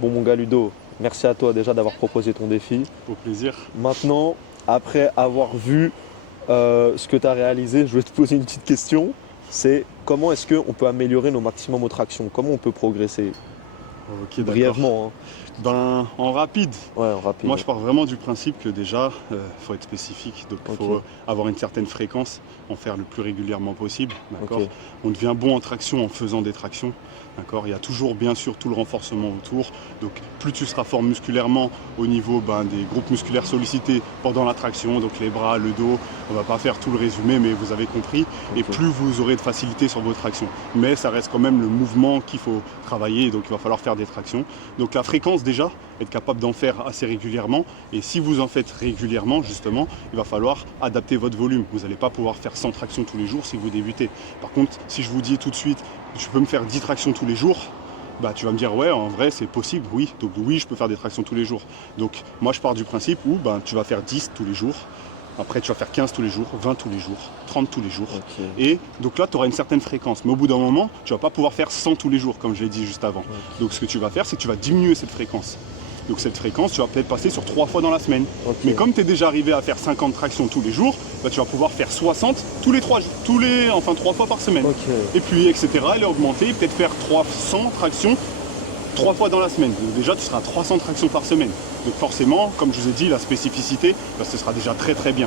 Bon, mon gars Ludo, merci à toi déjà d'avoir proposé ton défi. Au plaisir. Maintenant, après avoir vu ce que tu as réalisé, je vais te poser une petite question. C'est comment est-ce qu'on peut améliorer nos maximum aux tractions? Comment on peut progresser? Ok, d'accord. Brièvement, hein. Ben, en rapide, Ouais, moi rapide. je pars vraiment du principe que déjà, faut être spécifique, donc il Ok, faut avoir une certaine fréquence, en faire le plus régulièrement possible, d'accord. ok, On devient bon en traction en faisant des tractions, d'accord. Il y a toujours bien sûr tout le renforcement autour, donc plus tu seras fort musculairement au niveau des groupes musculaires sollicités pendant la traction, donc les bras, le dos, on va pas faire tout le résumé, mais vous avez compris, et ok, plus vous aurez de facilité sur vos tractions. Mais ça reste quand même le mouvement qu'il faut travailler, donc il va falloir faire des tractions. Donc la fréquence déjà, être capable d'en faire assez régulièrement. Et si vous en faites régulièrement, justement, il va falloir adapter votre volume. Vous n'allez pas pouvoir faire 100 tractions tous les jours si vous débutez. Par contre, si je vous dis tout de suite, je peux me faire 10 tractions tous les jours, bah, tu vas me dire, ouais, en vrai, c'est possible, oui. Donc oui, je peux faire des tractions tous les jours. Donc moi, je pars du principe où tu vas faire 10 tous les jours. Après, tu vas faire 15 tous les jours, 20 tous les jours, 30 tous les jours. ok, Et donc là, tu auras une certaine fréquence. Mais au bout d'un moment, tu ne vas pas pouvoir faire 100 tous les jours, comme je l'ai dit juste avant. Donc ce que tu vas faire, c'est que tu vas diminuer cette fréquence. Donc cette fréquence, tu vas peut-être passer sur 3 fois dans la semaine. Mais ok, comme tu es déjà arrivé à faire 50 tractions tous les jours, bah, tu vas pouvoir faire 60 tous les 3 jours, 3 fois par semaine. ok, Et puis, etc., elle est augmentée, peut-être faire 300 tractions 3 fois dans la semaine. Donc déjà, tu seras à 300 tractions par semaine. Donc forcément, comme je vous ai dit, la spécificité, bah, ce sera déjà très très bien.